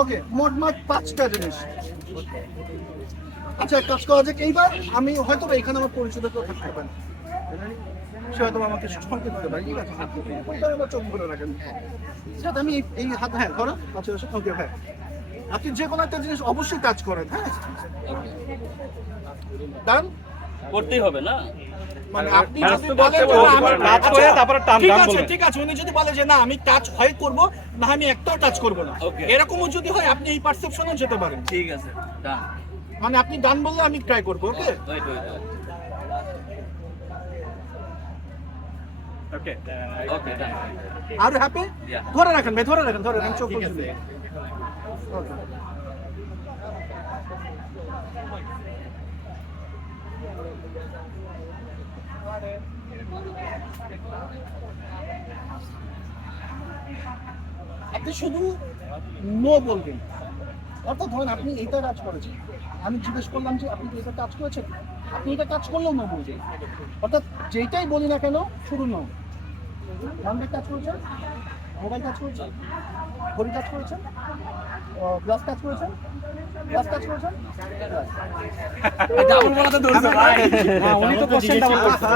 ওকে, মোটমাট 5টা জিনিস। আচ্ছা, এক কাজ করা যাক, এইবার আমি হয়তো বা এখানে আমার পরিচিত কেউ থাকতে পারে, সে হয়তো আমাকে সংকেত দিতে পারে, ঠিক আছে? ওইটা আমার চোখ ধরে রাখেন। সেটা আমি এই হাত, হ্যাঁ ধরো, আচ্ছা ওকে হ্যাঁ, আপনি যে কোনো একটা জিনিস অবশ্যই কাজ করেন, হ্যাঁ ডান। করতেই হবে না, মানে আপনি যদি বলেন যে না আমি কাজ করে তারপরে টান, ঠিক আছে ঠিক আছে, উনি যদি বলে যে না আমি টাচ হয় করব না, আমি একটাও টাচ করব না, এরকমও যদি হয় আপনি এই পারসেপশনে যেতে পারেন। ঠিক আছে, ডান। মানে আপনি ডান বললে আমি ট্রাই করব, ওকে? ওকে, ওকে, ডান। আর হ্যাপি? ধরে রাখেন ভাই, ধরে রাখেন, ধরে রাখেন, চোখ খুলে দিন। ওকে। আপনি শুধু নো বলবেন, অর্থাৎ ধরেন আপনি এইটা কাজ করেছেন, আমি জিজ্ঞেস করলাম যে আপনি কি এটা কাজ করেছেন, আপনি এটা কাজ করলেও নো বলবেন, অর্থাৎ যেটাই বলি না কেন শুধু নো। হ্যান্ডব্যাগ কাজ করেছেন, মোবাইল কাজ করেছেন, ঘড়ি কাজ করেছেন, গ্লাস কাজ করেছেন, গ্লাস কাজ করেছেন, ডাবল বলা তো দূর, ভাই। উনি তো কোশ্চেন ডাবল করছেন।